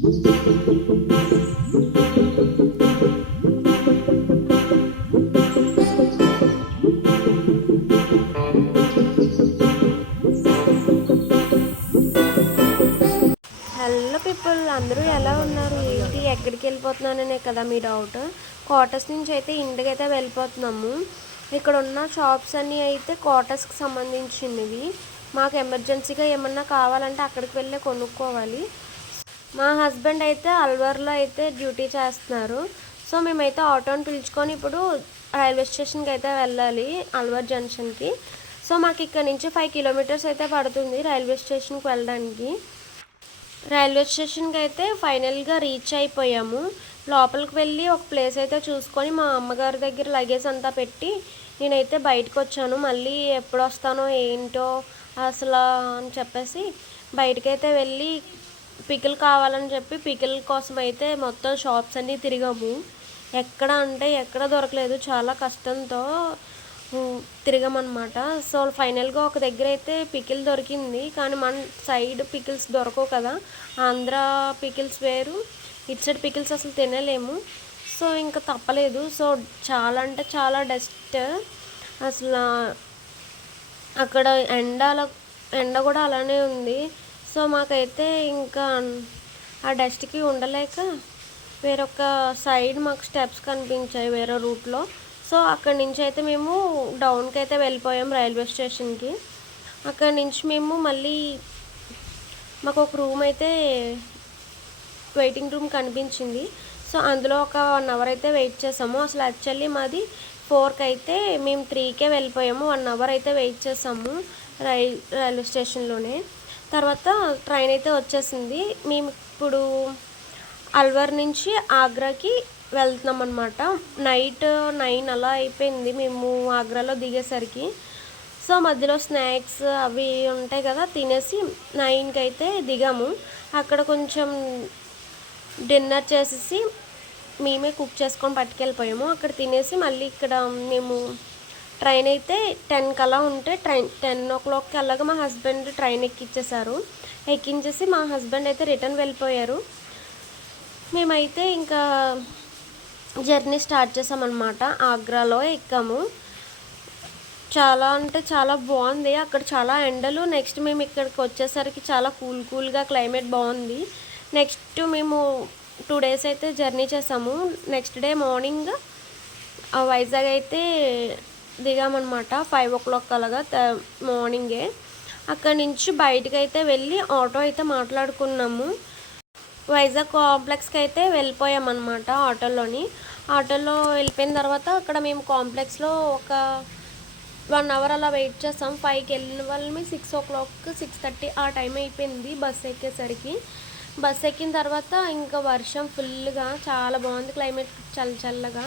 Hello people, అందరూ ఎలా ఉన్నారు? ఏంటి ఎక్కడికి వెళ్ళిపోతున్నాననే కదా మీ డౌట్. క్వార్టర్స్ నుంచి అయితే ఇంటికి అయితే వెళ్ళిపోతున్నాము. ఇక్కడ ఉన్న షాప్స్ అన్నీ అయితే క్వార్టర్స్కి సంబంధించినవి. మాకు ఎమర్జెన్సీగా ఏమన్నా కావాలంటే అక్కడికి వెళ్ళి కొనుక్కోవాలి. మా హస్బెండ్ అయితే అల్వర్లో అయితే డ్యూటీ చేస్తున్నారు. సో మేమైతే ఆటోని పిలుచుకొని ఇప్పుడు రైల్వే స్టేషన్కి అయితే వెళ్ళాలి, అల్వర్ జంక్షన్కి. సో మాకు ఇక్కడ నుంచి 5 కిలోమీటర్స్ అయితే పడుతుంది రైల్వే స్టేషన్కి వెళ్ళడానికి. రైల్వే స్టేషన్కి అయితే ఫైనల్గా రీచ్ అయిపోయాము. లోపలికి వెళ్ళి ఒక ప్లేస్ అయితే చూసుకొని మా అమ్మగారి దగ్గర లగేజ్ అంతా పెట్టి నేనైతే బయటకు వచ్చాను. మళ్ళీ ఎప్పుడు వస్తానో ఏంటో అసలు అని చెప్పేసి బయటకైతే వెళ్ళి పికిల్ కావాలని చెప్పి పికిల్ కోసం అయితే మొత్తం షాప్స్ అన్నీ తిరిగాము. ఎక్కడ అంటే ఎక్కడ దొరకలేదు, చాలా కష్టంతో తిరగమన్నమాట. సో ఫైనల్గా ఒక దగ్గర అయితే పికిల్ దొరికింది, కానీ మన సైడ్ పికిల్స్ దొరకవు కదా. ఆంధ్ర పికిల్స్ వేరు, ఇటు సైడ్ పికిల్స్ అసలు తినలేము. సో ఇంకా తప్పలేదు. సో చాలా అంటే చాలా డస్ట్ అసలు. అక్కడ ఎండ కూడా అలానే ఉంది. సో మాకైతే ఇంకా ఆ డస్ట్కి ఉండలేక వేరొక సైడ్ మాకు స్టెప్స్ కనిపించాయి వేరే రూట్లో. సో అక్కడి నుంచి అయితే మేము డౌన్కి అయితే వెళ్ళిపోయాం రైల్వే స్టేషన్కి. అక్కడి నుంచి మేము మళ్ళీ మాకు ఒక రూమ్ అయితే వెయిటింగ్ రూమ్ కనిపించింది. సో అందులో ఒక 1 అవర్ అయితే వెయిట్ చేసాము. అసలు యాక్చువల్లీ మాది 4కి అయితే మేము 3కే వెళ్ళిపోయాము. 1 అవర్ అయితే వెయిట్ చేసాము రైల్వే స్టేషన్లోనే. తర్వాత ట్రైన్ అయితే వచ్చేసింది. మేము ఇప్పుడు అల్వర్ నుంచి ఆగ్రాకి వెళ్తున్నాం అనమాట. నైట్ 9 అలా అయిపోయింది మేము ఆగ్రాలో దిగేసరికి. సో మధ్యలో స్నాక్స్ అవి ఉంటాయి కదా, తినేసి 9కి అయితే దిగాము. అక్కడ కొంచెం డిన్నర్ చేసేసి మేమే కుక్ చేసుకొని పట్టుకెళ్ళిపోయాము. అక్కడ తినేసి మళ్ళీ ఇక్కడ మేము ట్రైన్ అయితే 10కి అలా ఉంటే 10 o'clockకి అలాగా మా హస్బెండ్ ట్రైన్ ఎక్కించేసి మా హస్బెండ్ అయితే రిటర్న్ వెళ్ళిపోయారు. మేమైతే ఇంకా జర్నీ స్టార్ట్ చేసామన్నమాట. ఆగ్రాలో ఎక్కాము. చాలా అంటే చాలా బాగుంది. అక్కడ చాలా ఎండలు. నెక్స్ట్ మేము ఇక్కడికి వచ్చేసరికి చాలా కూల్గా క్లైమేట్ బాగుంది. నెక్స్ట్ మేము 2 days అయితే జర్నీ చేసాము. నెక్స్ట్ డే మార్నింగ్ వైజాగ్ అయితే దిగామన్నమాట. 5 o'clock అలాగా మార్నింగే. అక్కడి నుంచి బయటకు అయితే వెళ్ళి ఆటో అయితే మాట్లాడుకున్నాము. వైజాగ్ కాంప్లెక్స్కి అయితే వెళ్ళిపోయామన్నమాట ఆటోలో వెళ్ళిపోయిన తర్వాత అక్కడ మేము కాంప్లెక్స్లో ఒక 1 అవర్ అలా వెయిట్ చేస్తాం. 5కి వెళ్ళిన వాళ్ళని 6 o'clock 6:30 ఆ టైం అయిపోయింది బస్సు ఎక్కేసరికి. బస్సు ఎక్కిన తర్వాత ఇంకా వర్షం ఫుల్గా, చాలా బాగుంది క్లైమేట్, చల్లగా.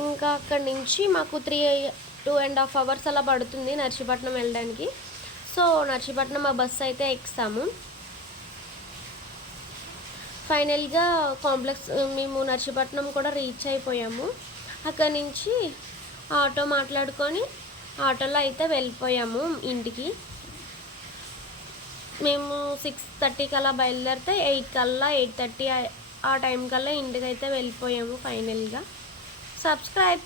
ఇంకా అక్కడి నుంచి మాకు 2.5 hours అలా పడుతుంది నర్సీపట్నం వెళ్ళడానికి. సో నర్సీపట్నం ఆ బస్సు అయితే ఎక్కాము. ఫైనల్గా కాంప్లెక్స్ మేము నర్సీపట్నం కూడా రీచ్ అయిపోయాము. అక్కడి నుంచి ఆటో మాట్లాడుకొని ఆటోలో అయితే వెళ్ళిపోయాము ఇంటికి. మేము 6:30కి అలా బయలుదేరితే 8:30 ఆ టైం కల్లా ఇంటికి అయితే వెళ్ళిపోయాము ఫైనల్గా. సబ్స్క్రైబ్.